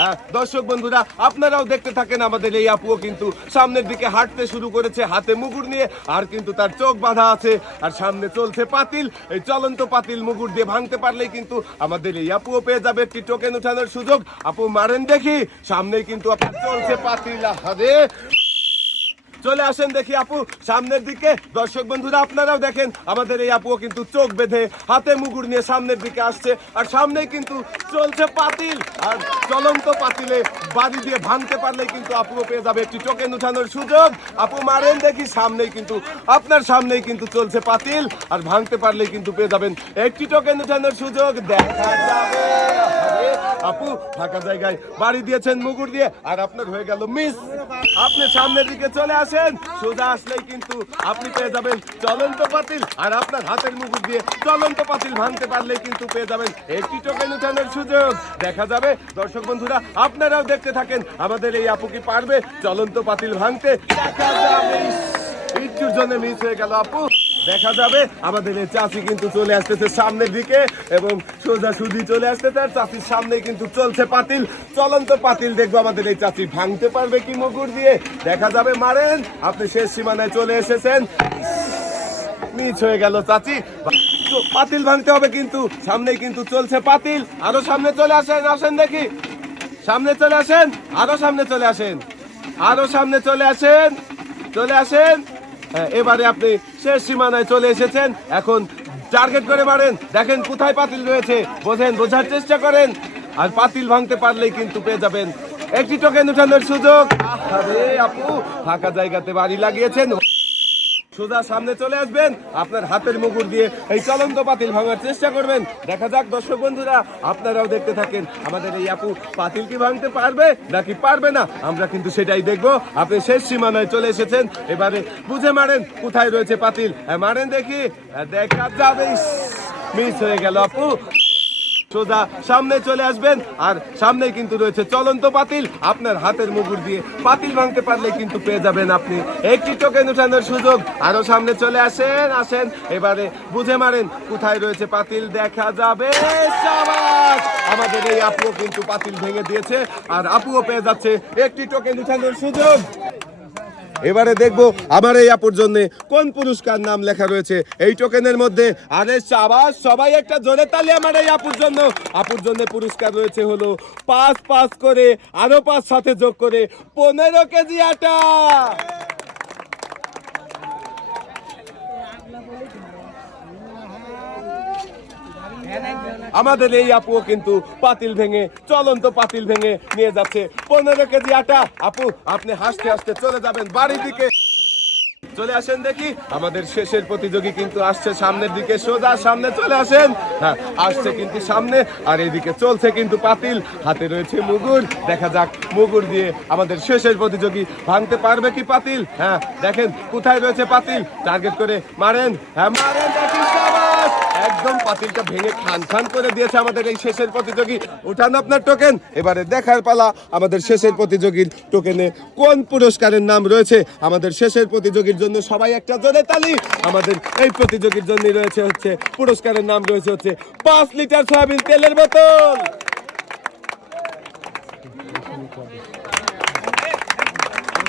হ্যাঁ দর্শক বন্ধুরা, আপনারাও দেখতে থাকেন আমাদের এই আপুও কিন্তু সামনের দিকে হাঁটতে শুরু করেছে, হাতে মুগুর নিয়ে, আর কিন্তু তার চোখ বাঁধা আছে, আর সামনে চলছে পাতিল। এই চলন্ত পাতিল মুগুর দিয়ে ভাঙতে পারলেই কিন্তু আমাদের এই আপুও পেয়ে যাবে একটি টোকেন উঠানোর সুযোগ। আপু মারেন দেখি, সামনেই কিন্তু আপনার চলছে পাতিল হারে চলে আসেন দেখি আপু, সামনের দিকে। দর্শক বন্ধুরা, আপনারাও দেখেন, আমাদের এই আপুও কিন্তু চোখ বেঁধে হাতে মুগুর নিয়ে সামনের দিকে আসছে। আর সামনে কিন্তু চলছে পাতিল। আর চলন্ত পাতিলে বাড়ি দিয়ে ভাঙতে পারলে কিন্তু আপুও পেয়ে যাবে একটি টোকেন উঠানোর সুযোগ। আপু মারেন দেখি, সামনেই কিন্তু, আপনার সামনেই কিন্তু চলছে পাতিল। আর ভাঙতে পারলেই কিন্তু পেয়ে যাবেন একটি টোকেন উঠানোর সুযোগ। দেখা যাবে। আপু, ফাঁকা জায়গায় বাড়ি দিয়েছেন, মুগুর দিয়ে, আর আপনার হয়ে গেল মিস আপনি সামনের দিকে চলে আসেন, সোজা আসলেই কিন্তু আপনি পেয়ে যাবেন চলন্ত পাতিল, আর আপনার হাতের মুগুর দিয়ে চলন্ত পাতিল ভাঙতে পারলে কিন্তু পেয়ে যাবেন একটি টোকেন উঠানোর সুযোগ। দেখা যাবে, দর্শক বন্ধুরা, আপনারাও দেখতে থাকেন, আমাদের এই আপু কি পারবে চলন্ত পাতিল ভাঙতে? দেখা যাবে একটুর জন্য মিস হয়ে গেল আপু। দেখা যাবে। আমাদের এই চাষি কিন্তু চলে আসতেছে সামনের দিকে এবং সোজা সুজি চলে আসতেছে। আর চাষির সামনে কিন্তু চলছে পাতিল। চলন্ত পাতিল দেখব আমাদের এই চাষি ভাঙতে পারবে কি মুগুর দিয়ে। দেখা যাবে, মারেন। আপনি শেষ সীমানায় চলে এসেছেন। মিস হয়ে গেল চাচি। পাতিল ভাঙতে হবে কিন্তু। সামনেই কিন্তু চলছে পাতিল। আরও সামনে চলে আসেন আসেন দেখি। সামনে চলে আসেন, আরও সামনে চলে আসেন। আরও সামনে চলে আসেন চলে আসেন। এবারে আপনি শেষ সীমানায় চলে এসেছেন। এখন টার্গেট করে মারেন দেখেন কোথায় পাতিল রয়েছে। বোঝেন, বোঝার চেষ্টা করেন। আর পাতিল ভাঙতে পারলেই কিন্তু পেয়ে যাবেন। একটি টোকেন উঠানোর সুযোগ। আপু, ফাঁকা জায়গাতে বাড়ি লাগিয়েছেন। সোজা সামনে চলে আসবেন। আপনার হাতের মুগুর দিয়ে এই চলন্ত পাতিল ভাঙার চেষ্টা করবেন। দেখা যাক, দর্শক বন্ধুরা, আপনারাও দেখতে থাকেন, আমাদের এই আপু পাতিল কি ভাঙতে পারবে নাকি পারবে না? আমরা কিন্তু সেটাই দেখব। আপনি শেষ সীমানায় চলে এসেছেন। এবারে বুঝে মারেন কোথায় রয়েছে পাতিল। মারেন দেখি। দেখা যাবে। মিস হয়ে গেল আপু। সোজা সামনে চলে আসবেন। আর সামনে কিন্তু রয়েছে চলন্ত পাতিল। আপনার হাতের মুগুর দিয়ে পাতিল ভাঙতে পারলে কিন্তু পেয়ে যাবেন আপনি। একটি টোকেন উঠানোর সুযোগ। আরও সামনে চলে আসেন আসেন। এবারে বুঝে মারেন কোথায় রয়েছে পাতিল। দেখা যাবে! আমাদের এই আপুও কিন্তু পাতিল ভেঙে দিয়েছে। আর আপুও পেয়ে যাচ্ছে একটি টোকেন উঠানোর সুযোগ। এবারে দেখব আমার এই আপুর জন্য কোন পুরস্কার নাম লেখা রয়েছে। এই টোকেনের মধ্যে আরে আবার সবাই একটা জোরে তালে আমার এই আপুর জন্য আপুর জন্য পুরস্কার রয়েছে হলো পাঁচ পাঁচ করে আরও পাঁচ সাথে যোগ করে পনেরো কেজি আটা। আমাদের এই আপুও কিন্তু পাতিল ভেঙে, চলন্ত পাতিল ভেঙে নিয়ে যাচ্ছে। পনেরো কেজি আটা। আপু, আপনি হাসতে হাসতে চলে যাবেন বাড়ির দিকে। চলে আসেন দেখি। আমাদের শেষের প্রতিযোগী কিন্তু আসছে সামনের দিকে, সোজা সামনে চলে আসেন। হ্যাঁ আসছে কিন্তু সামনে, আর এইদিকে চলছে কিন্তু পাতিল। হাতে রয়েছে মুগুর। দেখা যাক মুগুর দিয়ে আমাদের শেষের প্রতিযোগী ভাঙতে পারবে কি পাতিল? হ্যাঁ দেখেন, কোথায় রয়েছে পাতিল? টার্গেট করে মারেন। হ্যাঁ মারেন! একদম পাতিলটা ভেঙে খান খান করে দিয়েছে আমাদের এই শেষের প্রতিযোগী। উঠান আপনার টোকেন এবারে দেখার পালা আমাদের শেষের প্রতিযোগীর টোকেনে কোন পুরস্কারের নাম রয়েছে? আমাদের শেষের প্রতিযোগীর জন্য সবাই একটা জোরে তালি। আমাদের এই প্রতিযোগীর জন্য রয়েছে হচ্ছে, পুরস্কারের নাম রয়েছে হচ্ছে, পাঁচ লিটার সয়াবিন তেলের বোতল।